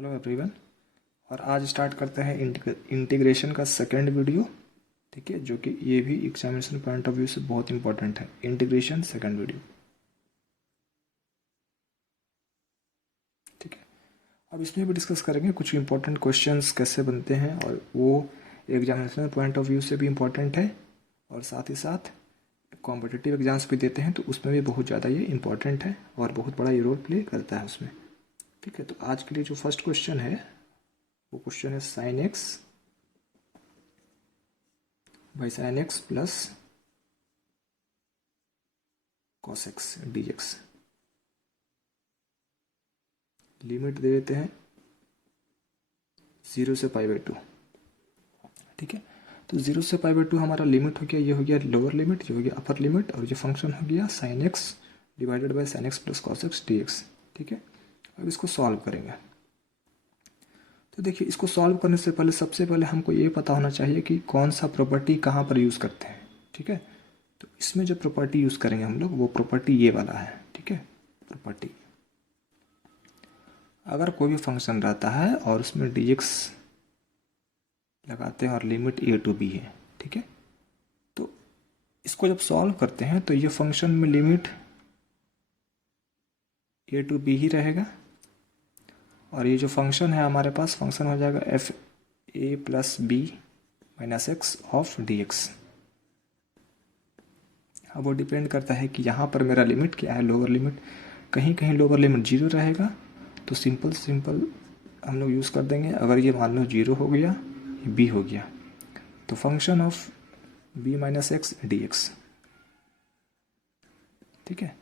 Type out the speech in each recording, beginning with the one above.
Hello everyone. और आज start करते हैं इंटीग्रेशन का सेकंड वीडियो। ठीक है, जो कि ये भी एग्जामिनेशन पॉइंट ऑफ व्यू से बहुत इंपॉर्टेंट है। Integration second video. ठीक है, अब इसमें भी डिस्कस करेंगे कुछ इंपॉर्टेंट क्वेश्चंस कैसे बनते हैं, और वो एग्जामिनेशन पॉइंट ऑफ व्यू से भी इंपॉर्टेंट है, और साथ ही साथ कॉम्पिटिटिव एग्जाम्स भी देते हैं तो उसमें भी बहुत ज़्यादा ये इंपॉर्टेंट है और बहुत बड़ा ये रोल प्ले करता है उसमें। ठीक है, तो आज के लिए जो फर्स्ट क्वेश्चन है वो क्वेश्चन है sine x by sine x plus cos x D x. Limit दे देते हैं 0 से π/2। ठीक है, तो 0 से π/2 हमारा लिमिट हो गया, ये हो गया लोअर लिमिट, ये हो गया अपर लिमिट, और ये फंक्शन हो गया sign x divided by sine x plus cos x D X. ठीक है, अब इसको सॉल्व करेंगे। तो देखिए, इसको सॉल्व करने से पहले सबसे पहले हमको ये पता होना चाहिए कि कौन सा प्रॉपर्टी कहाँ पर यूज़ करते हैं। ठीक है, तो इसमें जो प्रॉपर्टी यूज़ करेंगे हम लोग वो प्रॉपर्टी ये वाला है। ठीक है, प्रॉपर्टी अगर कोई भी फंक्शन रहता है और उसमें डी एक्स लगाते हैं और लिमिट ए टू बी है, ठीक है, तो इसको जब सॉल्व करते हैं तो ये फंक्शन में लिमिट ए टू बी ही रहेगा, और ये जो फंक्शन है हमारे पास फंक्शन हो जाएगा F A plus B minus X of D X. अब वो डिपेंड करता है कि यहाँ पर मेरा लिमिट क्या है, लोअर लिमिट। कहीं कहीं लोअर लिमिट 0 रहेगा तो सिंपल हम लोग यूज़ कर देंगे। अगर ये मान लो 0 हो गया, ये बी हो गया, तो function of B minus x D X. ठीक है,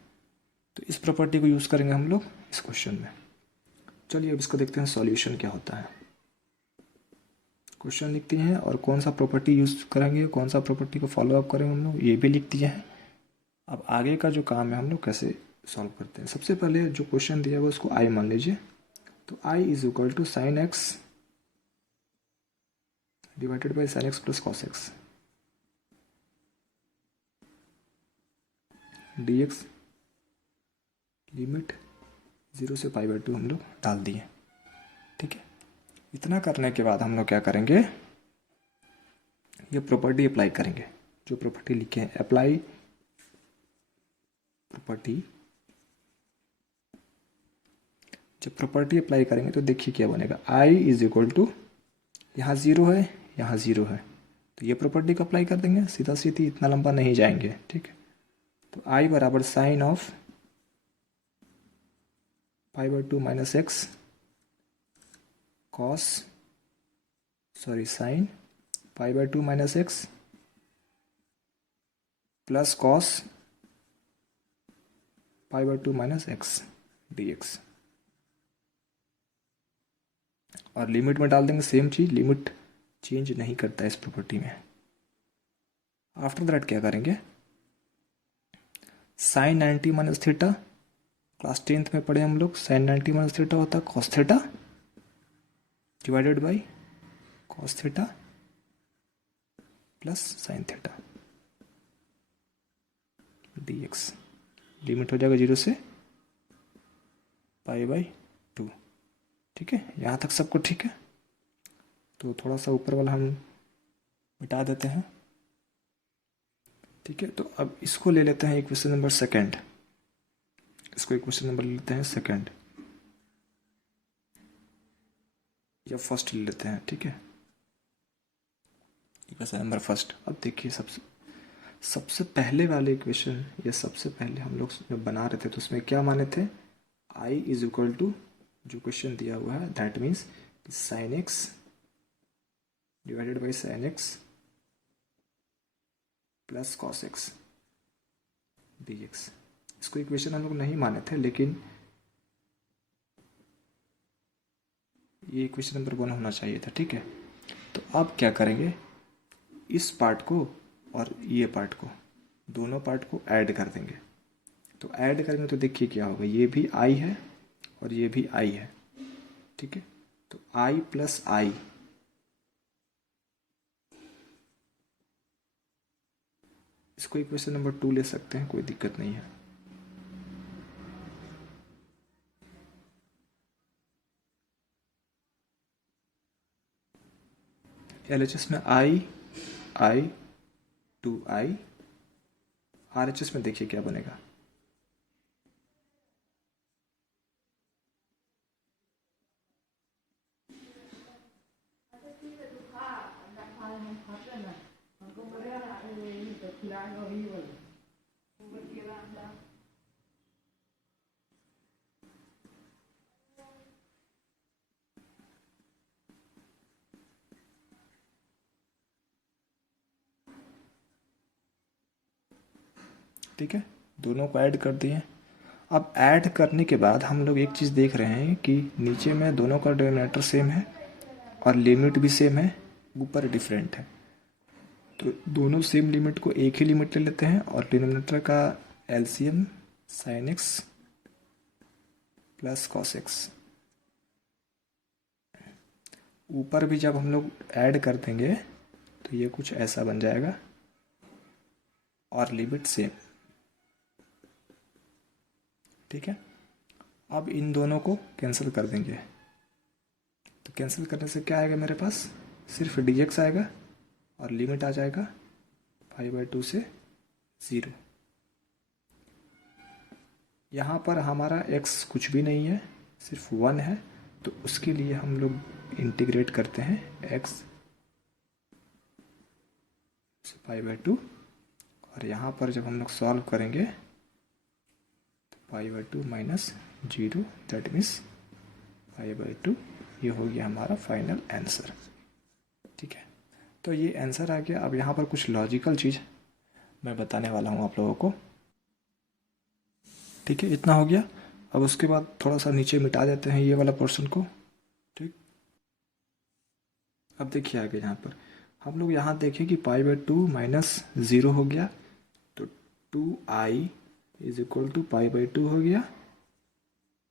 तो इस प्रॉपर्टी को यूज़ करेंगे हम लोग इस क्वेश्चन में। चलिए अब इसको देखते हैं सॉल्यूशन क्या होता है। क्वेश्चन लिखते हैं और कौन सा प्रॉपर्टी यूज़ करेंगे, कौन सा प्रॉपर्टी को फॉलो अप करेंगे हम लोग, ये भी लिख दिए हैं। अब आगे का जो काम है हम लोग कैसे सॉल्व करते हैं। सबसे पहले जो क्वेश्चन दिया हुआ उसको आई मान लीजिए, तो I is equal to sine x divided by sine x plus cos x D x. Limit 0 से π/2 हम लोग डाल दिए। ठीक है, इतना करने के बाद हम लोग क्या करेंगे, ये प्रॉपर्टी अप्लाई करेंगे। जो प्रॉपर्टी लिखे हैं अप्लाई प्रॉपर्टी। जब प्रॉपर्टी अप्लाई करेंगे तो देखिए क्या बनेगा, आई इज इक्वल टू, यहाँ 0 है, यहाँ 0 है, तो ये प्रॉपर्टी को अप्लाई कर देंगे। सीधा सीधी इतना लंबा नहीं जाएंगे। ठीक है, तो आई बराबर sine of π/2 minus x cos sine π/2 minus x plus cos π/2 minus x D x. और लिमिट में डाल देंगे सेम चीज़, लिमिट चेंज नहीं करता है इस प्रॉपर्टी में। आफ्टर दैट क्या करेंगे, sign 90 minus theta, class 10th में पढ़े हम लोग, साइन 90 माइनस थीटा होता है cos theta divided by cos theta plus sine theta D x. Limit हो जाएगा 0 से π/2। ठीक है, यहाँ तक सबको ठीक है। तो थोड़ा सा ऊपर वाला हम मिटा देते हैं। ठीक है, तो अब इसको ले लेते हैं इक्वेशन नंबर सेकंड। इसको इक्वेशन नंबर ले लेते हैं सेकंड या फर्स्ट ले लेते हैं। ठीक है, इक्वेशन नंबर फर्स्ट। अब देखिए सबसे पहले वाले इक्वेशन, ये सबसे पहले हम लोग जब बना रहे थे तो उसमें क्या माने थे, आई इज इक्वल टू जो क्वेश्चन दिया हुआ है that means sign x divided by sine x plus cos x D X. इसको इक्वेशन हम लोग नहीं माने थे, लेकिन ये इक्वेशन नंबर 1 होना चाहिए था। ठीक है, तो अब क्या करेंगे, इस पार्ट को और ये पार्ट को, दोनों पार्ट को ऐड कर देंगे। तो ऐड करेंगे तो देखिए क्या होगा, ये भी आई है और ये भी आई है। ठीक है, तो आई प्लस आई, इसको इक्वेशन नंबर 2 ले सकते हैं, कोई दिक्कत नहीं है। LHS में I 2I, RHS में देखिए क्या बनेगा, ठीक है। दोनों को ऐड कर दिए। अब ऐड करने के बाद हम लोग एक चीज़ देख रहे हैं कि नीचे में दोनों का डिनोमिनेटर सेम है और लिमिट भी सेम है, ऊपर डिफरेंट है। तो दोनों सेम लिमिट को एक ही लिमिट ले लेते हैं और डिनोमिनेटर का LCM sin x plus cos x। ऊपर भी जब हम लोग ऐड कर देंगे तो ये कुछ ऐसा बन जाएगा और लिमिट सेम, ठीक है। अब इन दोनों को कैंसिल कर देंगे, तो कैंसिल करने से क्या आएगा मेरे पास, सिर्फ dx आएगा और लिमिट आ जाएगा 5/2 से 0। यहाँ पर हमारा x कुछ भी नहीं है, सिर्फ 1 है, तो उसके लिए हम लोग इंटीग्रेट करते हैं x 5/2, और यहाँ पर जब हम लोग सॉल्व करेंगे तो 5/2 माइनस 0, दैट मीन्स 5/2, ये हो गया हमारा फाइनल आंसर, ठीक है। तो ये आंसर आ गया। अब यहाँ पर कुछ लॉजिकल चीज़ मैं बताने वाला हूँ आप लोगों को, ठीक है। इतना हो गया। अब उसके बाद थोड़ा सा नीचे मिटा देते हैं ये वाला पोर्शन को, ठीक। अब देखिए आगे यहाँ पर हम लोग यहाँ देखें कि 5/2 माइनस 0 हो गया, तो 2i इज इक्वल टू 5/2 हो गया,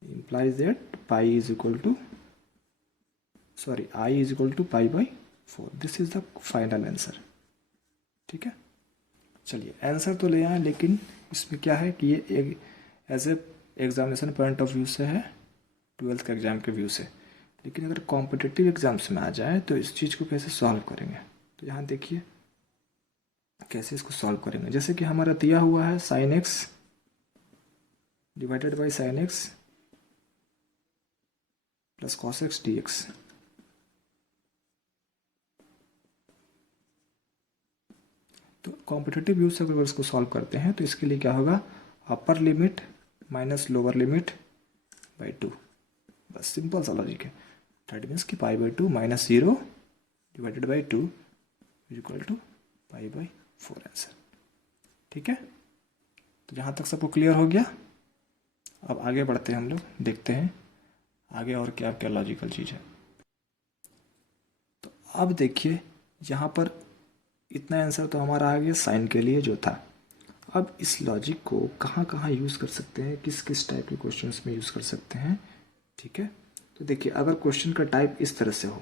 implies that pi is equal to I is equal to pi/4। This is the final answer, ठीक है। चलिए आंसर तो ले आए, लेकिन इसमें क्या है कि ये एक as a examination point of view से है, 12th के एग्जाम के व्यू से, लेकिन अगर कॉम्पिटिटिव एग्जाम्स में आ जाए तो इस चीज़ को कैसे सॉल्व करेंगे। तो यहाँ देखिए कैसे इसको सॉल्व करेंगे। जैसे कि हमारा दिया हुआ है sin x divided by sin x plus cos x dx। तो कॉम्पिटिटिव व्यू से अगर इसको सॉल्व करते हैं तो इसके लिए क्या होगा, अपर limit minus lower limit by 2, बस सिंपल सा लॉजिक है। दैट मीन्स कि pi/2 minus 0 divided by 2 is equal to pi/4 answer, ठीक है। तो यहाँ तक सबको क्लियर हो गया। अब आगे बढ़ते हैं हम लोग, देखते हैं आगे और क्या क्या लॉजिकल चीज़ है। तो अब देखिए यहाँ पर इतना आंसर तो हमारा आ गया साइन के लिए जो था। अब इस लॉजिक को कहाँ कहाँ यूज़ कर सकते हैं, किस किस टाइप के क्वेश्चंस में यूज़ कर सकते हैं, ठीक है। तो देखिए अगर क्वेश्चन का टाइप इस तरह से हो,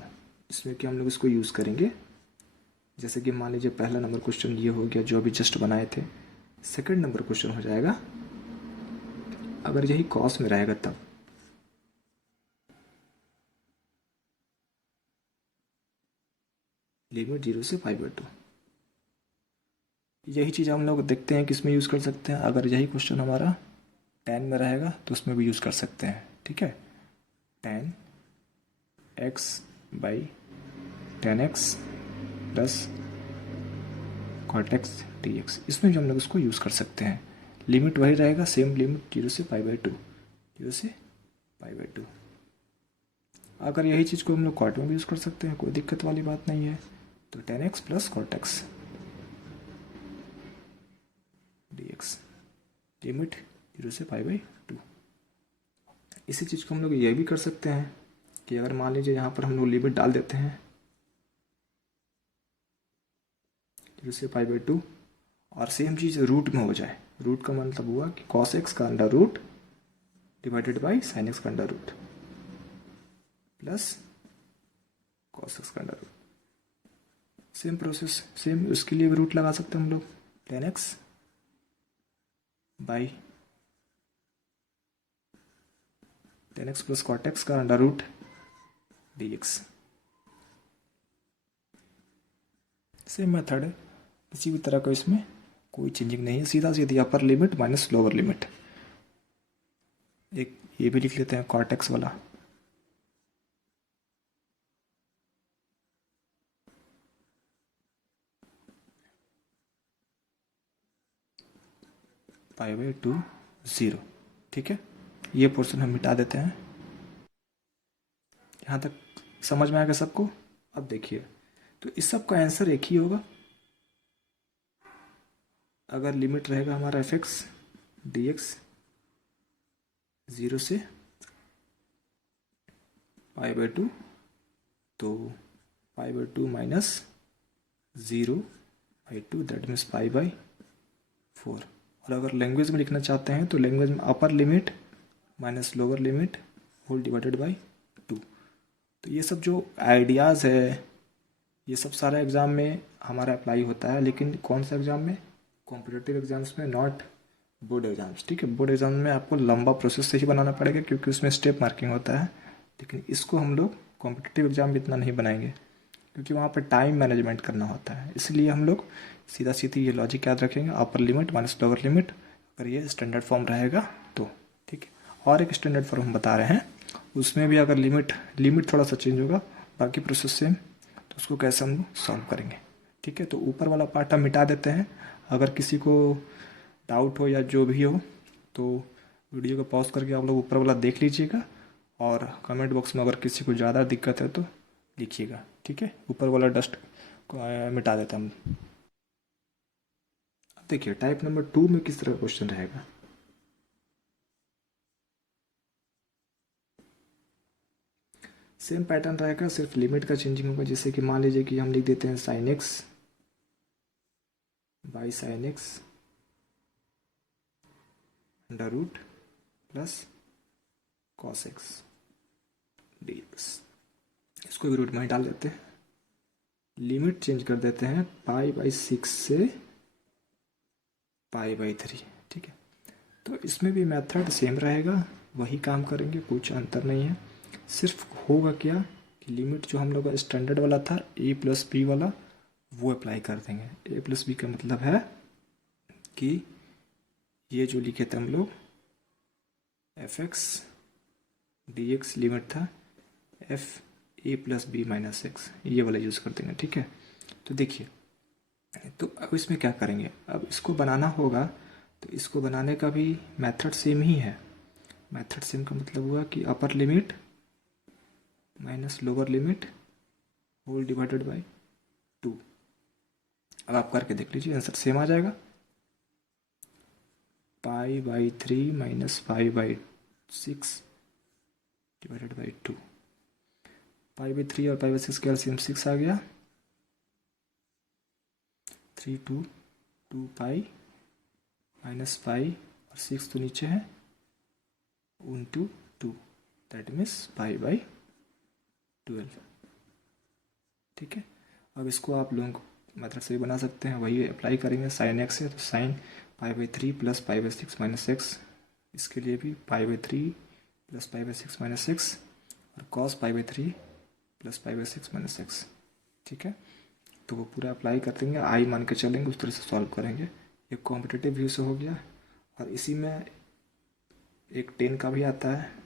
इसमें कि हम लोग इसको यूज़ करेंगे, जैसे कि मान लीजिए पहला नंबर क्वेश्चन ये हो गया जो अभी जस्ट बनाए थे। सेकंड नंबर क्वेश्चन हो जाएगा अगर यही कॉस में रहेगा तब, लिमिट 0 से pi/2। यही चीज़ हम लोग देखते हैं किसमें यूज़ कर सकते हैं। अगर यही क्वेश्चन हमारा 10 में रहेगा तो उसमें भी यूज़ कर सकते हैं, ठीक है। tan x by tan x plus cot x dx, इसमें भी हम लोग इसको यूज़ कर सकते हैं। लिमिट वही रहेगा, सेम लिमिट 0 से pi/2, 0 से pi/2। अगर यही चीज़ को हम लोग कॉट में भी यूज़ कर सकते हैं, कोई दिक्कत वाली बात नहीं है। तो tan x plus cot x dx, limit 0 से pi/2। इसी चीज़ को हम लोग ये भी कर सकते हैं कि अगर मान लीजिए यहाँ पर हम लोग लिमिट डाल देते हैं 0 से pi/2 और सेम चीज़ रूट में हो जाए। रूट का मतलब हुआ कि cos x का under root divided by sin x का under root plus cos x का under root. Same process, same उसके लिए भी रूट लगा सकते हैं हम लोग, tan x by tan x plus cot x का under root dx। Same method है, किसी भी तरह का इसमें कोई चेंजिंग नहीं है, सीधा सीधी upper limit minus lower limit. एक ये भी लिख लेते हैं कॉर्टेक्स वाला, π/2 0। ठीक है, ये पोर्शन हम मिटा देते हैं। यहाँ तक समझ में आ गया सबको? अब देखिए, तो इस सब का आंसर एक ही होगा अगर लिमिट रहेगा हमारा एफ एक्स डी एक्स 0 से π/2, तो π/2 माइनस 0/2 दैट मीन्स π/4। और अगर लैंग्वेज में लिखना चाहते हैं तो लैंग्वेज में upper limit minus lower limit whole divided by 2। तो ये सब जो आइडियाज़ है ये सब सारा एग्ज़ाम में हमारा अप्लाई होता है, लेकिन कौन सा एग्ज़ाम में? कॉम्पिटिटिव एग्जाम्स में, नॉट बोर्ड एग्जाम्स। ठीक है, बोर्ड एग्जाम में आपको लंबा प्रोसेस से ही बनाना पड़ेगा क्योंकि उसमें स्टेप मार्किंग होता है, लेकिन इसको हम लोग कॉम्पिटिटिव एग्जाम में इतना नहीं बनाएंगे क्योंकि वहाँ पर टाइम मैनेजमेंट करना होता है। इसलिए हम लोग सीधा सीधी ये लॉजिक याद रखेंगे, अपर लिमिट माइनस लोअर लिमिट, अगर ये स्टैंडर्ड फॉर्म रहेगा तो। ठीक है, और एक स्टैंडर्ड फॉर्म हम बता रहे हैं, उसमें भी अगर लिमिट थोड़ा सा चेंज होगा, बाकी प्रोसेस सेम, तो उसको कैसे हम सॉल्व करेंगे। ठीक है, तो ऊपर वाला पार्ट हम मिटा देते हैं। अगर किसी को डाउट हो या जो भी हो तो वीडियो को पॉज करके आप लोग ऊपर वाला देख लीजिएगा, और कमेंट बॉक्स में अगर किसी को ज़्यादा दिक्कत है तो लिखिएगा। ठीक है, ऊपर वाला डस्ट को मिटा देते हैं हम। अब देखिए टाइप नंबर 2 में किस तरह का क्वेश्चन रहेगा। सेम पैटर्न रहेगा, सिर्फ लिमिट का चेंजिंग होगा। जैसे कि मान लीजिए कि हम लिख देते हैं sine x by sine X under root plus cos x D X. इसको भी रूट में ही डाल देते हैं, लिमिट चेंज कर देते हैं π/6 से π/3। ठीक है, तो इसमें भी मेथड सेम रहेगा, वही काम करेंगे, कुछ अंतर नहीं है। सिर्फ होगा क्या कि लिमिट जो हम लोग का स्टैंडर्ड वाला था a+b वाला वो अप्लाई कर देंगे। a+b का मतलब है कि ये जो लिखे थे हम लोग F x D x limit था एफ a+b माइनस एक्स, ये वाला यूज़ कर देंगे। ठीक है, तो देखिए, तो अब इसमें क्या करेंगे, अब इसको बनाना होगा, तो इसको बनाने का भी मेथड सेम ही है। मेथड सेम का मतलब हुआ कि upper limit minus lower limit whole divided by 2। अब आप करके देख लीजिए, आंसर सेम आ जाएगा, π/3 माइनस π/6 डिवाइडेड बाई 2। π/3 और π/6 का एलसीएम 6 आ गया, 3 2 2 पाई माइनस पाई और 6 तो नीचे है इंटू 2 दैट मीन्स π/12। ठीक है, अब इसको आप लोग मेथड से भी बना सकते हैं, वही अप्लाई करेंगे। साइन एक्स है तो साइन π/3 प्लस π/6 माइनस एक्स, इसके लिए भी π/3 प्लस π/6 माइनस एक्स, और कॉस π/3 प्लस π/6 माइनस एक्स। ठीक है, तो वो पूरा अप्लाई कर देंगे, आई मान के चलेंगे, उस तरह से सॉल्व करेंगे। एक कॉम्पिटिटिव व्यू से हो गया, और इसी में एक 10 का भी आता है।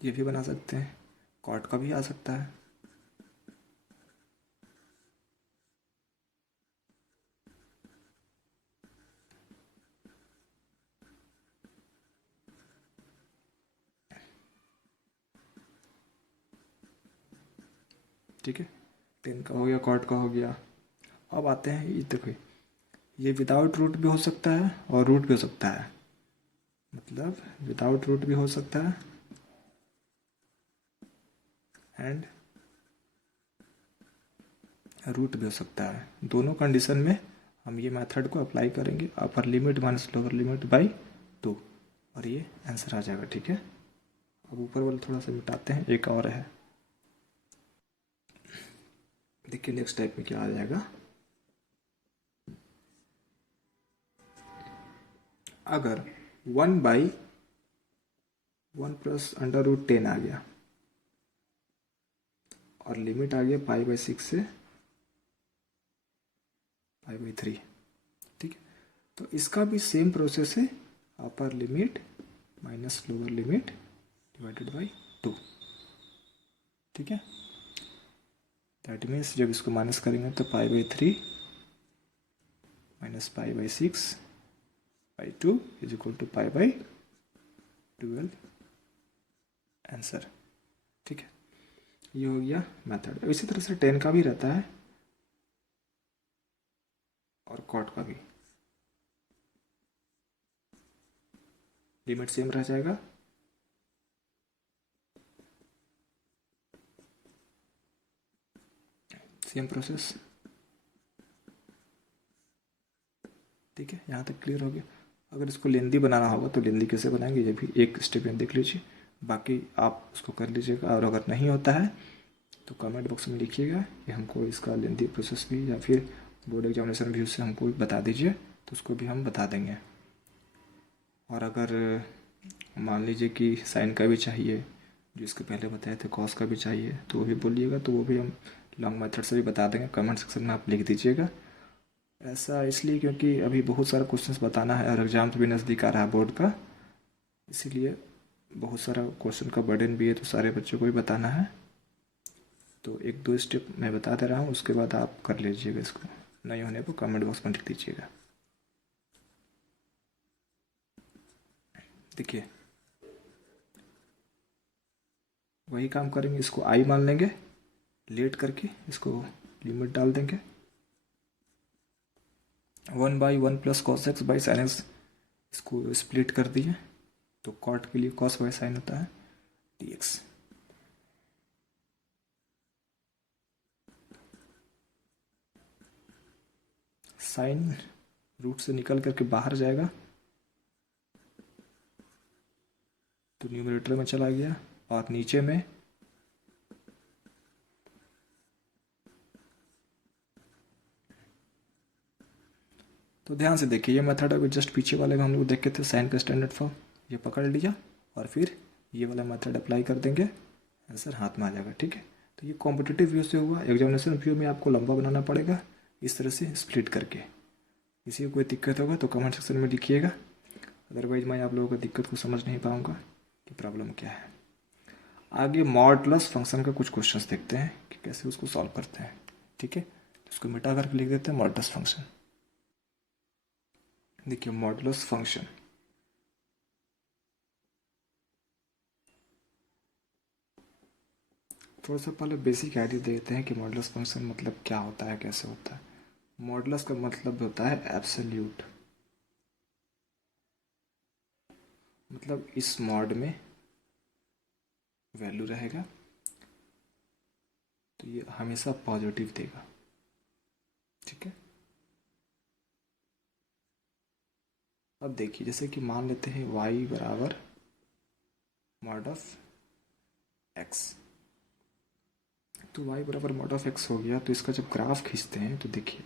ये भी बना सकते हैं, कॉट का भी आ सकता है। ठीक है, 10 का हो गया, कॉट का हो गया। अब आते हैं, ये देखो, ये विदाउट रूट भी हो सकता है और रूट भी हो सकता है, मतलब विदाउट रूट भी हो सकता है एंड रूट भी हो सकता है। दोनों कंडीशन में हम ये मेथड को अप्लाई करेंगे, अपर limit minus lower limit by 2, और ये आंसर आ जाएगा। ठीक है, अब ऊपर वाला थोड़ा सा मिटाते हैं, एक और है, देखिए नेक्स्ट टाइप में क्या आ जाएगा। अगर 1/1 प्लस √10 आ गया और लिमिट आ गया π/6 से π/3, ठीक है। तो इसका भी सेम प्रोसेस है, अपर limit minus lower limit divided by 2, ठीक है। दैट मीन्स जब इसको माइनस करेंगे तो π/3 minus π/6/2 is equal to π/12 answer, ठीक है। ये हो गया मेथड। इसी तरह से 10 का भी रहता है और कॉट का भी, लिमिट सेम रह जाएगा, सेम प्रोसेस, ठीक है। यहाँ तक क्लियर हो गया। अगर इसको लेंदी बनाना होगा तो लेंदी कैसे बनाएंगे ये भी एक स्टेप में देख लीजिए, बाकी आप उसको कर लीजिएगा। और अगर नहीं होता है तो कमेंट बॉक्स में लिखिएगा कि हमको इसका लेंदी प्रोसेस भी या फिर बोर्ड एग्जामिनेशन व्यू से हमको बता दीजिए, तो उसको भी हम बता देंगे। और अगर मान लीजिए कि साइन का भी चाहिए, जो इसके पहले बताए थे कॉस का भी चाहिए, तो वो भी बोलिएगा, तो वो भी हम लॉन्ग मेथड से भी बता देंगे। कमेंट सेक्शन में आप लिख दीजिएगा। ऐसा इसलिए क्योंकि अभी बहुत सारा क्वेश्चंस बताना है और एग्ज़ाम तो भी नज़दीक आ रहा है बोर्ड का, इसीलिए बहुत सारा क्वेश्चन का बर्डन भी है, तो सारे बच्चों को भी बताना है। तो 1-2 स्टेप मैं बता दे रहा हूँ, उसके बाद आप कर लीजिएगा। इसको नहीं होने पर कमेंट बॉक्स में लिख दीजिएगा। देखिए वही काम करेंगे, इसको आई मान लेंगे, लेट करके इसको लिमिट डाल देंगे। 1/1 plus cos x by sin x, इसको स्प्लिट कर दिए तो कॉट के लिए cos बाई साइन होता है dx। साइन रूट से निकल करके बाहर जाएगा तो न्यूमरेटर में चला गया, और नीचे में तो ध्यान से देखिए, ये मेथड अभी जस्ट पीछे वाले में हम लोग देखे थे साइन का स्टैंडर्ड फॉर्म, ये पकड़ लिया और फिर ये वाला मेथड अप्लाई कर देंगे, आंसर हाथ में आ जाएगा, ठीक है। तो ये कॉम्पिटिटिव व्यू से हुआ। एग्जामिनेशन व्यू में आपको लंबा बनाना पड़ेगा इस तरह से स्प्लिट करके। किसी को कोई दिक्कत होगा तो कमेंट सेक्शन में लिखिएगा, अदरवाइज मैं आप लोगों को दिक्कत को समझ नहीं पाऊंगा कि प्रॉब्लम क्या है। आगे मॉडुलस फंक्शन का कुछ क्वेश्चंस देखते हैं कि कैसे उसको सॉल्व करते हैं, ठीक है। तो उसको मिटा करके लिख देते हैं मॉडुलस फंक्शन। देखिए मॉडुलस फंक्शन, थोड़ा सा पहले बेसिक आइडिया देते हैं कि मॉडुलस फंक्शन मतलब क्या होता है, कैसे होता है। मॉडुलस का मतलब होता है एब्सोल्यूट, मतलब इस मॉड में वैल्यू रहेगा तो ये हमेशा पॉजिटिव देगा, ठीक है। अब देखिए जैसे कि मान लेते हैं y बराबर मॉड ऑफ x, तो y बराबर मॉड ऑफ x हो गया। तो इसका जब ग्राफ खींचते हैं तो देखिए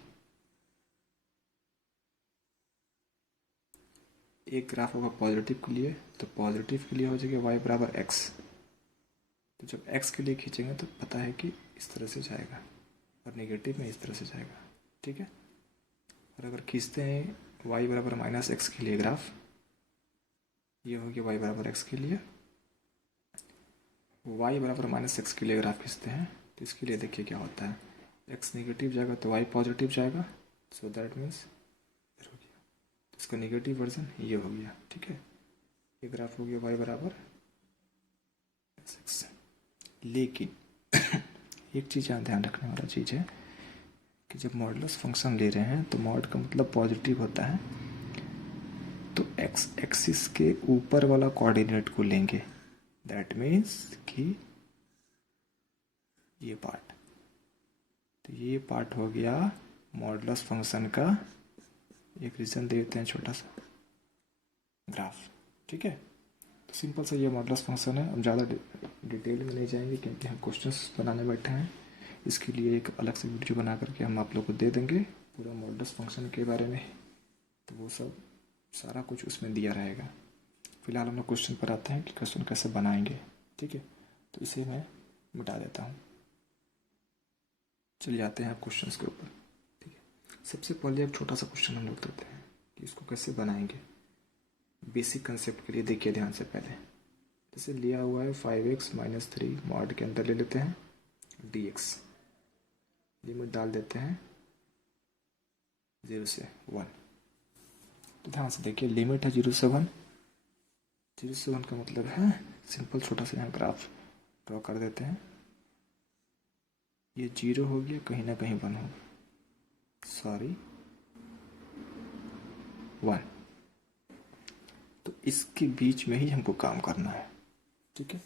एक ग्राफ होगा पॉजिटिव के लिए, तो पॉजिटिव के लिए हो जाएगा y बराबर x। तो जब x के लिए खींचेंगे तो पता है कि इस तरह से जाएगा, और नेगेटिव में इस तरह से जाएगा, ठीक है। और अगर खींचते हैं y बराबर माइनस एक्स के लिए ग्राफ, ये हो गया y बराबर x के लिए। y बराबर माइनस एक्स के लिए ग्राफ खींचते हैं तो इसके लिए देखिए क्या होता है, x नेगेटिव जाएगा तो y पॉजिटिव जाएगा, सो दैट मीन्स हो गया। तो इसका नेगेटिव वर्जन ये हो गया, ठीक है। ये ग्राफ हो गया y बराबर x। लेकिन एक चीज़ यहाँ ध्यान रखने वाला चीज़ है कि जब मॉडुलस फंक्शन ले रहे हैं तो मॉड का मतलब पॉजिटिव होता है, तो x एक्सिस के ऊपर वाला कोऑर्डिनेट को लेंगे, दैट मीन्स कि ये पार्ट, तो ये पार्ट हो गया मॉडुलस फंक्शन का। एक रीजन दे देते हैं छोटा सा ग्राफ, ठीक है। तो सिंपल सा ये मॉडुलस फंक्शन है। हम ज़्यादा डिटेल में नहीं जाएंगे क्योंकि हम क्वेश्चंस बनाने बैठे हैं, इसके लिए एक अलग से वीडियो बना करके हम आप लोग को दे देंगे पूरा मॉडुलस फंक्शन के बारे में, तो वो सब सारा कुछ उसमें दिया रहेगा। फिलहाल हम लोग क्वेश्चन पर आते हैं कि क्वेश्चन कैसे बनाएंगे। ठीक है, तो इसे मैं मिटा देता हूँ। चलिए आते हैं क्वेश्चंस के ऊपर। ठीक है, सबसे पहले एक छोटा सा क्वेश्चन हम लोग करते हैं कि इसको कैसे बनाएंगे। बेसिक कंसेप्ट के लिए देखिए ध्यान से। पहले जैसे लिया हुआ है 5x - 3 मॉड के अंदर ले लेते हैं dx, लिमिट डाल देते हैं 0 से 1। तो ध्यान से देखिए, लिमिट है 0 से 1। 0 से 1 का मतलब है सिंपल छोटा सा यहाँ ग्राफ ड्रॉ कर देते हैं। ये 0 हो गया, कहीं ना कहीं 1 होगा, सॉरी 1। तो इसके बीच में ही हमको काम करना है। ठीक है,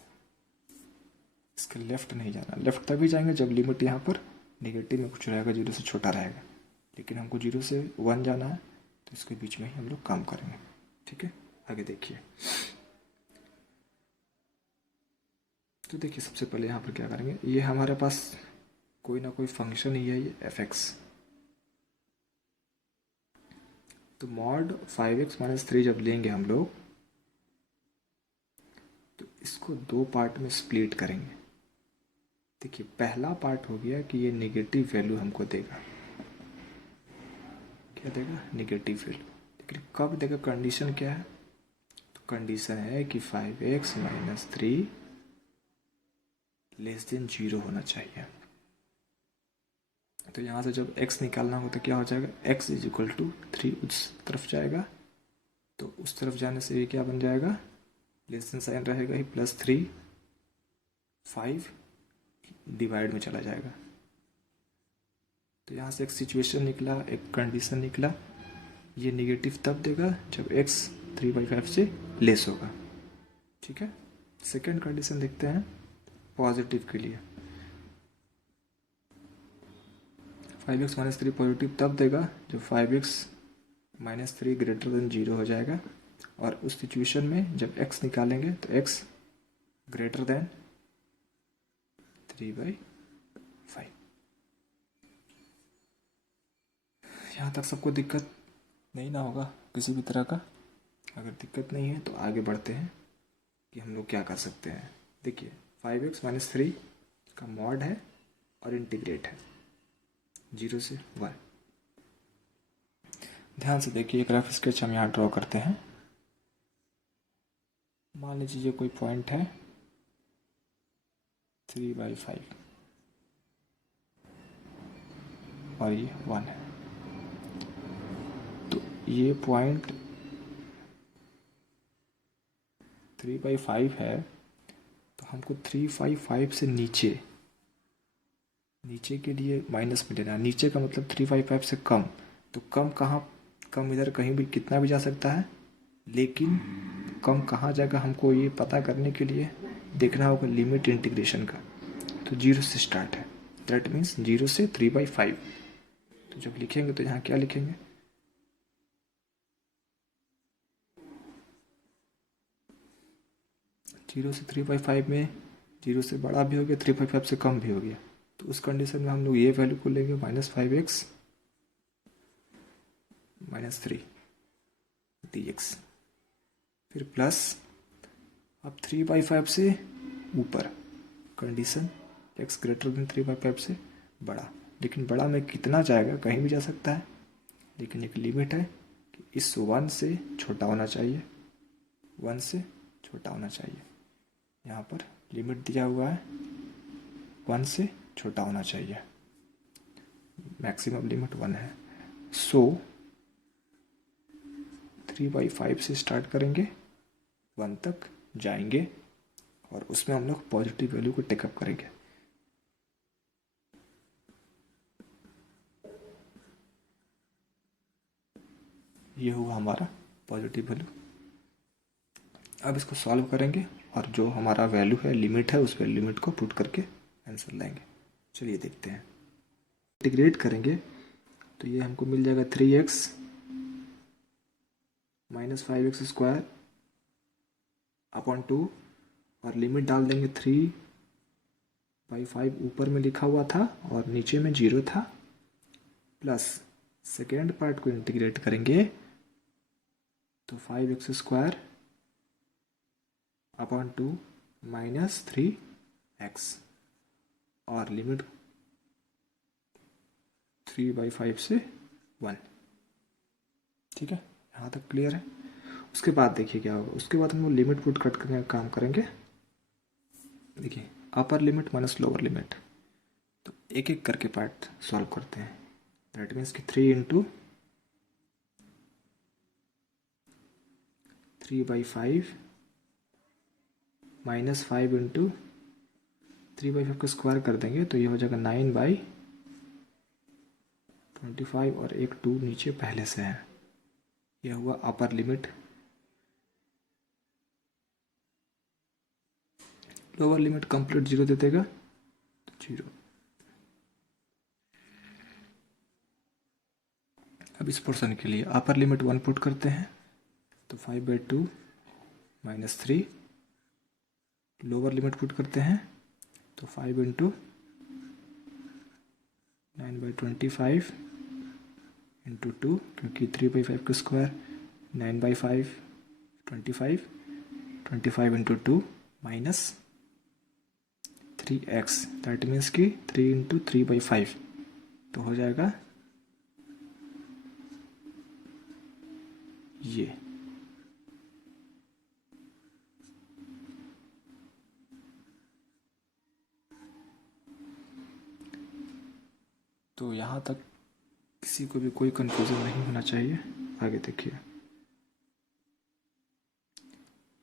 इसके लेफ्ट नहीं जाना। लेफ्ट तभी जाएंगे जब लिमिट यहाँ पर नेगेटिव में कुछ रहेगा, 0 से छोटा रहेगा। लेकिन हमको 0 से 1 जाना है, तो इसके बीच में ही हम लोग काम करेंगे। ठीक है, आगे देखिए। तो देखिए सबसे पहले यहाँ पर क्या करेंगे, ये हमारे पास कोई ना कोई फंक्शन ही है, ये fx। तो मॉड 5x - 3 जब लेंगे हम लोग, तो इसको दो पार्ट में स्प्लिट करेंगे। देखिए पहला पार्ट हो गया कि ये नेगेटिव वैल्यू हमको देगा। क्या देगा? Negative value. लेकिन कब देगा? कंडीशन क्या है? तो कंडीशन है कि 5x - 3 लेस देन 0 होना चाहिए। तो यहाँ से जब x निकालना हो तो क्या हो जाएगा, x = 3 उस तरफ जाएगा। तो उस तरफ जाने से ये क्या बन जाएगा, लेस देन साइन रहेगा ही, +3 5 डिवाइड में चला जाएगा। तो यहाँ से एक सिचुएशन निकला, एक कंडीशन निकला। ये नेगेटिव तब देगा जब x 3/5 से लेस होगा। ठीक है, सेकेंड कंडीशन देखते हैं पॉजिटिव के लिए। 5x - 3 पॉजिटिव तब देगा जब 5x - 3 ग्रेटर देन 0 हो जाएगा। और उस सिचुएशन में जब x निकालेंगे तो x ग्रेटर देन 3/5। यहाँ तक सबको दिक्कत नहीं ना होगा किसी भी तरह का? अगर दिक्कत नहीं है तो आगे बढ़ते हैं कि हम लोग क्या कर सकते हैं। देखिए 5x - 3 का मॉड है और इंटीग्रेट है 0 से 1। ध्यान से देखिए, एक रफ स्केच हम यहाँ ड्रॉ करते हैं। मान लीजिए ये कोई पॉइंट है 3/5 और ये 1 है। तो ये पॉइंट 3/5 है, तो हमको 3/5 से नीचे के लिए माइनस में लेना। नीचे का मतलब 3/5 से कम। तो कम कहाँ? कम इधर कहीं भी कितना भी जा सकता है, लेकिन कम कहाँ जाएगा हमको ये पता करने के लिए देखना होगा लिमिट इंटीग्रेशन का। तो 0 से स्टार्ट है, दैट मीन्स 0 से 3/5। तो जब लिखेंगे तो यहाँ क्या लिखेंगे, 0 से 3/5 में 0 से बड़ा भी हो गया, 3/5 से कम भी हो गया। तो उस कंडीशन में हम लोग ये वैल्यू को लेंगे -5x - 3 dx। फिर प्लस, अब 3/5 से ऊपर कंडीशन x ग्रेटर देन 3/5 से बड़ा। लेकिन बड़ा में कितना जाएगा, कहीं भी जा सकता है, लेकिन एक लिमिट है कि इस 1 से छोटा होना चाहिए, 1 से छोटा होना चाहिए। यहाँ पर लिमिट दिया हुआ है 1 से छोटा होना चाहिए, मैक्सिमम लिमिट 1 है। सो 3/5 से स्टार्ट करेंगे, 1 तक जाएंगे और उसमें हम लोग पॉजिटिव वैल्यू को टेकअप करेंगे। ये हुआ हमारा पॉजिटिव वैल्यू। अब इसको सॉल्व करेंगे और जो हमारा वैल्यू है, लिमिट है, उस लिमिट को पुट करके आंसर लाएंगे। चलिए देखते हैं। इंटीग्रेट करेंगे तो ये हमको मिल जाएगा 3x - 5x² अपॉन 2 और लिमिट डाल देंगे 3/5 ऊपर में लिखा हुआ था और नीचे में 0 था, प्लस सेकेंड पार्ट को इंटीग्रेट करेंगे तो 5x² अपॉन 2 माइनस 3x और लिमिट 3/5 से 1। ठीक है, यहाँ तक क्लियर है। उसके बाद देखिए क्या होगा, उसके बाद हम लोग लिमिट पुट कट करने का काम करेंगे। देखिए अपर लिमिट माइनस लोअर लिमिट, तो एक एक करके पार्ट सॉल्व करते हैं। दैट मीन्स कि 3 इंटू 3/5 माइनस 5 इंटू 3/5 का स्क्वायर कर देंगे तो ये हो जाएगा 9/25 और एक 2 नीचे पहले से है। यह हुआ upper limit. Lower limit complete 0 दे देगा, 0। अब इस पोर्शन के लिए अपर लिमिट 1 पुट करते हैं, तो 5/2 माइनस 3। लोअर लिमिट पुट करते हैं तो 5 इंटू 9/25 इंटू 2, क्योंकि 3/5 का square 9/5 25 into 2 minus 3x। That means कि 3 इंटू 3/5 तो हो जाएगा ये। तो यहाँ तक किसी को भी कोई कंफ्यूजन नहीं होना चाहिए। आगे देखिए,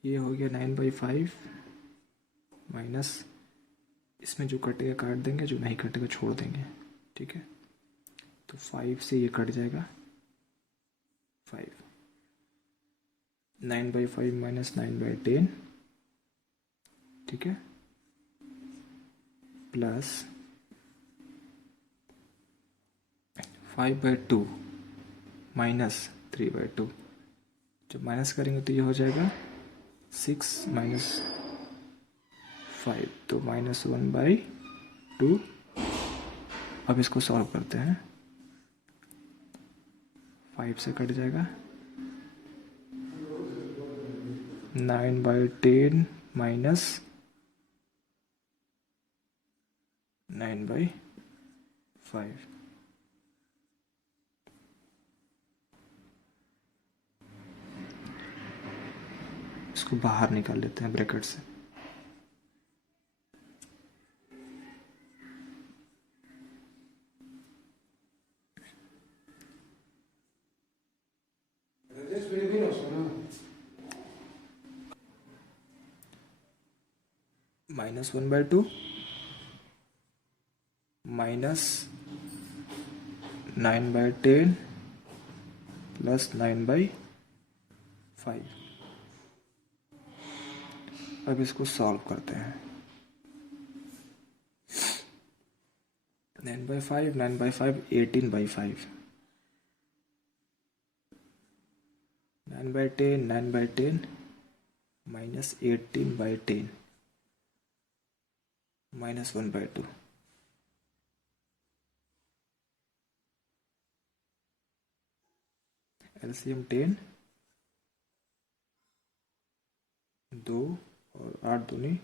ये हो गया 9/5 माइनस, इसमें जो कटेगा काट देंगे, जो नहीं कटेगा छोड़ देंगे। ठीक है, तो 5 से ये कट जाएगा 5। 9/5 माइनस 9/10, ठीक है, प्लस 5/2 माइनस 3/2। जब माइनस करेंगे तो ये हो जाएगा 6 माइनस 5, तो -1/2। अब इसको सॉल्व करते हैं, 5 से कट जाएगा 9/10 माइनस 9/5। इसको बाहर निकाल लेते हैं ब्रैकेट से। -1/2 माइनस 9/10 प्लस 9/5। अब इसको सॉल्व करते हैं। 9/5 9/5 18/5, 9/10 9/10 माइनस 18/10 माइनस 1/2। एलसीएम 10, 2 और 8 दूनी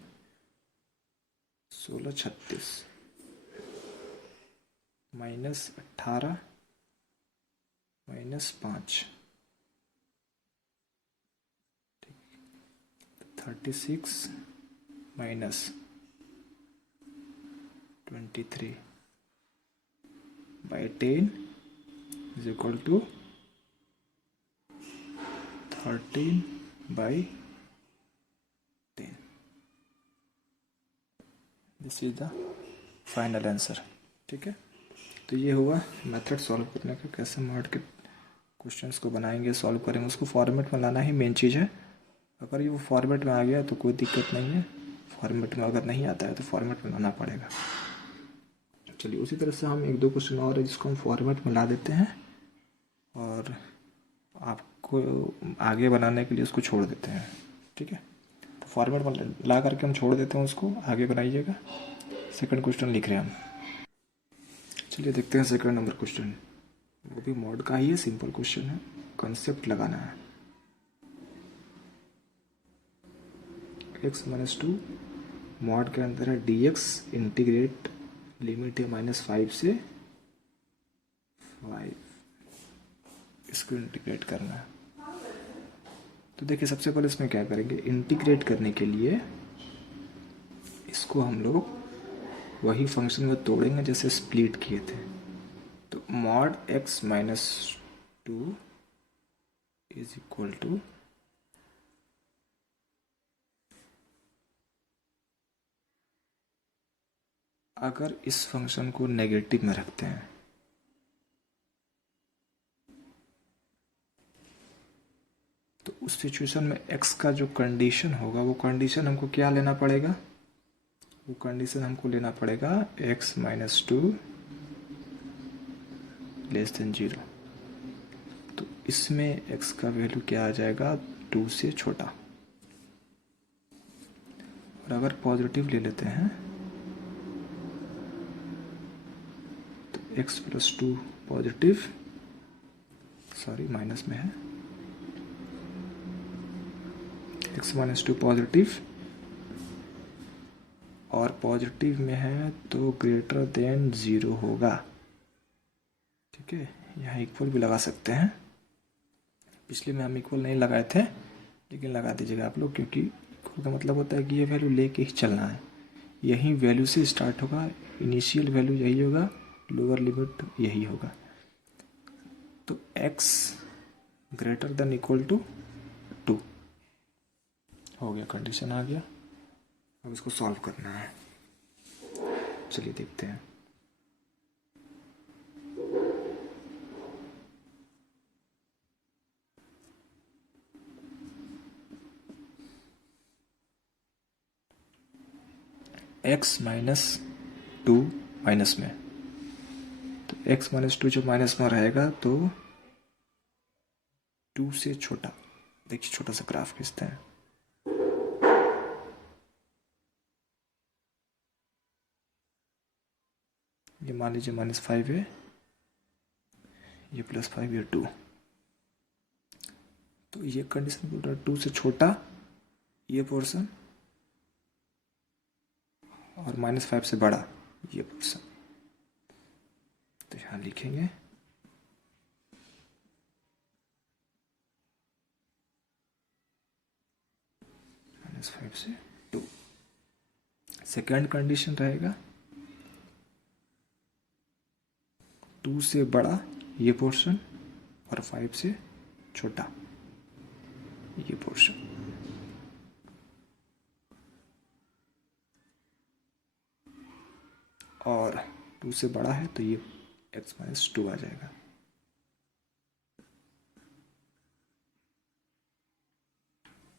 16 36 minus 18 minus 5 36 minus 23/10 is equal to 13/10। This is the final answer. ठीक है, तो ये हुआ मेथड सॉल्व करने का, कैसे मॉड के क्वेश्चंस को बनाएंगे, सॉल्व करेंगे। उसको फॉर्मेट में लाना ही मेन चीज़ है। अगर ये वो फॉर्मेट में आ गया तो कोई दिक्कत नहीं है, फॉर्मेट में अगर नहीं आता है तो फॉर्मेट में लाना पड़ेगा। चलिए, उसी तरह से हम 1-2 क्वेश्चन और है जिसको हम फॉर्मेट में ला देते हैं और आपको आगे बनाने के लिए उसको छोड़ देते हैं। ठीक है, तो फॉर्मेट में ला करके हम छोड़ देते हैं उसको, आगे बनाइएगा। सेकंड क्वेश्चन लिख रहे हैं हम। चलिए देखते हैं सेकंड नंबर क्वेश्चन। वो भी मॉड का ही है, सिंपल क्वेश्चन है, कंसेप्ट लगाना है। एक्स माइनस टू मॉड के अंदर है डी एक्स, इंटीग्रेट लिमिट है -5 से 5, इसको इंटीग्रेट करना है। तो देखिए सबसे पहले इसमें क्या करेंगे, इंटीग्रेट करने के लिए इसको हम लोग वही फंक्शन में तोड़ेंगे जैसे स्प्लिट किए थे। तो mod X minus two is equal to अगर इस फंक्शन को नेगेटिव में रखते हैं तो उस सिचुएशन में x का जो कंडीशन होगा वो कंडीशन हमको क्या लेना पड़ेगा, वो कंडीशन हमको लेना पड़ेगा x minus two less than 0। तो इसमें x का वैल्यू क्या आ जाएगा, 2 से छोटा। और अगर पॉजिटिव ले लेते हैं तो x plus two positive, sorry minus में है, x माइनस टू पॉजिटिव और पॉजिटिव में है तो ग्रेटर देन 0 होगा। ठीक है, यहाँ इक्वल भी लगा सकते हैं, पिछले में हम इक्वल नहीं लगाए थे लेकिन लगा दीजिएगा आप लोग, क्योंकि इक्वल का मतलब होता है कि ये वैल्यू लेके ही चलना है, यही वैल्यू से स्टार्ट होगा, इनिशियल वैल्यू यही होगा, लोअर लिमिट यही होगा। तो x greater than equal to 2 हो गया, कंडीशन आ गया। अब इसको सॉल्व करना है, चलिए देखते हैं। x माइनस टू माइनस में, तो x माइनस टू जो माइनस में रहेगा तो 2 से छोटा। देखिए छोटा सा ग्राफ खींचते हैं, ये मान लीजिए -5 है, ये +5, ये 2। तो ये कंडीशन बोल रहा है 2 से छोटा ये पोर्शन और -5 से बड़ा ये पोर्शन। तो यहाँ लिखेंगे -5 से 2। सेकेंड कंडीशन रहेगा 2 से बड़ा ये पोर्शन और 5 से छोटा ये पोर्शन। और 2 से बड़ा है तो ये x माइनस टू आ जाएगा।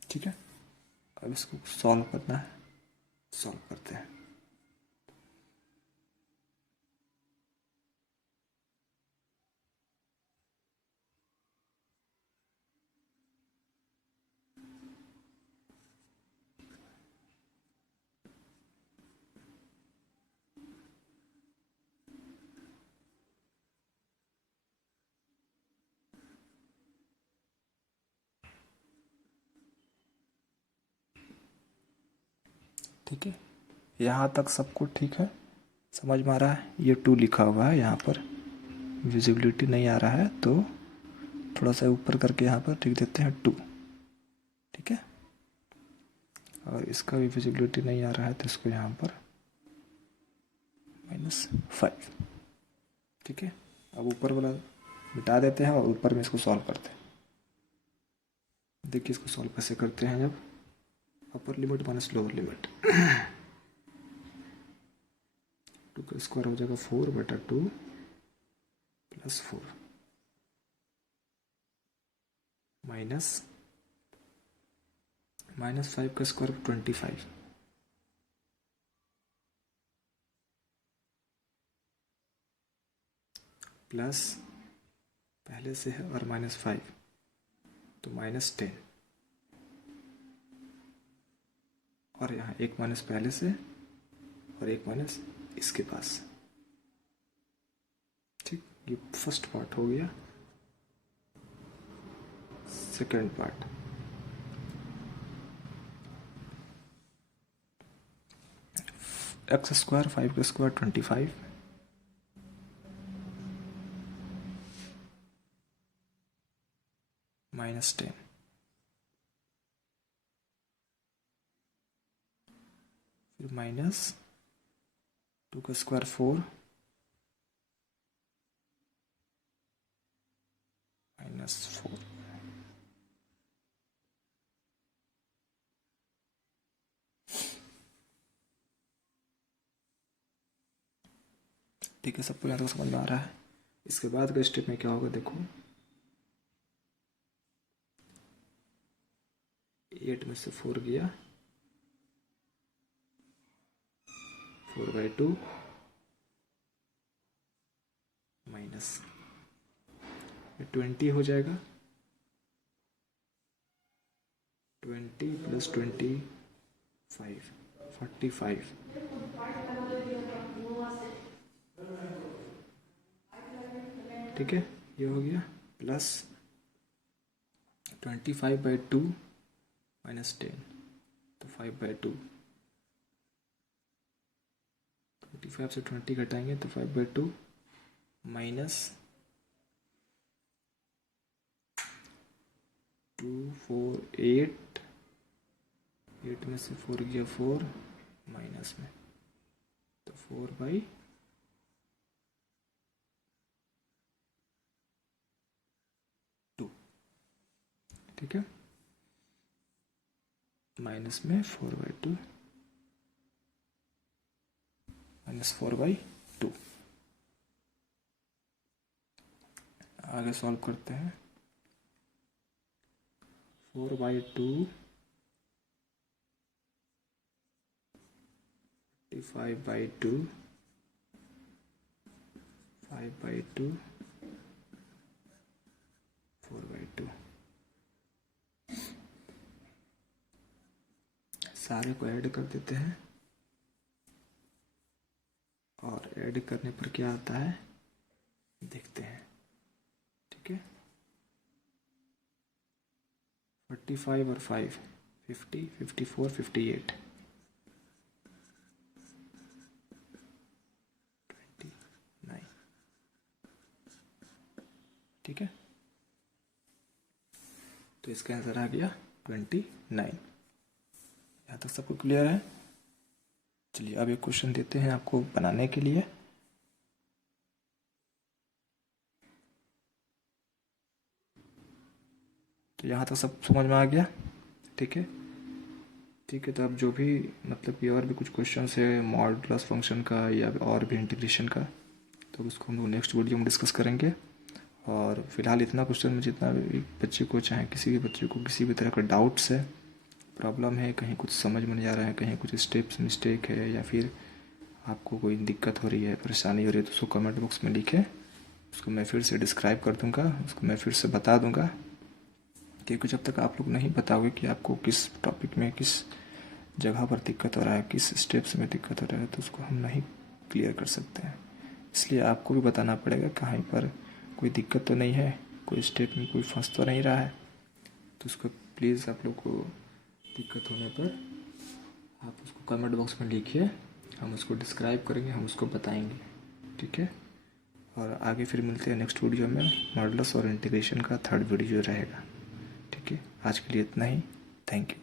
ठीक है, अब इसको सॉल्व करना है, सॉल्व करते हैं। ठीक है, यहाँ तक सबको ठीक है, समझ में आ रहा है। ये 2 लिखा हुआ है, यहाँ पर विजिबिलिटी नहीं आ रहा है तो थोड़ा सा ऊपर करके यहाँ पर लिख देते हैं 2। ठीक है, और इसका भी विजिबिलिटी नहीं आ रहा है तो इसको यहाँ पर -5। ठीक है, अब ऊपर वाला मिटा देते हैं और ऊपर में इसको सॉल्व करते हैं। देखिए इसको सॉल्व कैसे करते हैं, जब अपर लिमिट माइनस लोअर लिमिट, 2 का स्क्वायर हो जाएगा 4/2 + 4 माइनस -5 का स्क्वायर 25 प्लस पहले से है और -5 तो -10, और यहाँ एक माइनस पहले से और एक माइनस इसके पास। ठीक, ये फर्स्ट पार्ट हो गया। सेकंड पार्ट, एक्स स्क्वायर 5 का स्क्वायर 25 माइनस 10, फिर माइनस 2 का स्क्वायर 4 -4। ठीक है, सबको यहाँ तक समझ में आ रहा है। इसके बाद का स्टेप में क्या होगा देखो, 8 में से 4 गया, 4/2 माइनस 20 हो जाएगा, 20 + 25 45। ठीक है, ये हो गया, प्लस 25/2 -10 तो 5/2। 25 से 20 घटाएंगे तो 5/2 माइनस 2 4 8, 8 में से 4 गया 4 माइनस में तो 4/2। ठीक है, माइनस में 4/2 -4/2। आगे सॉल्व करते हैं। 4/2 55/2 5/2 4/2। सारे को ऐड कर देते हैं और ऐड करने पर क्या आता है देखते हैं। ठीक है, 45 और 5 50 54 58 29। ठीक है, तो इसका आंसर आ गया 29। यहाँ तक सबको क्लियर है। चलिए अब एक क्वेश्चन देते हैं आपको बनाने के लिए। तो यहाँ तक सब समझ में आ गया। ठीक है, ठीक है, तो अब जो भी मतलब कि और भी कुछ क्वेश्चन है मॉडुलस फंक्शन का या और भी इंटीग्रेशन का, तो उसको हम लोग नेक्स्ट वीडियो में डिस्कस करेंगे। और फिलहाल इतना क्वेश्चन में जितना भी बच्चे को, चाहे किसी भी बच्चे को किसी भी तरह का डाउट्स है, प्रॉब्लम है, कहीं कुछ समझ में नहीं आ रहा है, कहीं कुछ स्टेप्स मिस्टेक है, या फिर आपको कोई दिक्कत हो रही है, परेशानी हो रही है, तो उसको कमेंट बॉक्स में लिखें। उसको मैं फिर से डिस्क्राइब कर दूंगा, उसको मैं फिर से बता दूंगा। क्योंकि जब तक आप लोग नहीं बताओगे कि आपको किस टॉपिक में किस जगह पर दिक्कत हो रहा है, किस स्टेप्स में दिक्कत हो रहा है, तो उसको हम नहीं क्लियर कर सकते हैं। इसलिए आपको भी बताना पड़ेगा कहीं पर कोई दिक्कत तो नहीं है, कोई स्टेप में कोई फंस तो नहीं रहा है। तो उसको प्लीज़ आप लोग को दिक्कत होने पर आप उसको कमेंट बॉक्स में लिखिए, हम उसको डिस्क्राइब करेंगे, हम उसको बताएंगे। ठीक है, और आगे फिर मिलते हैं नेक्स्ट वीडियो में। मॉडुलस और इंटीग्रेशन का 3rd वीडियो रहेगा। ठीक है, आज के लिए इतना ही। Thank you.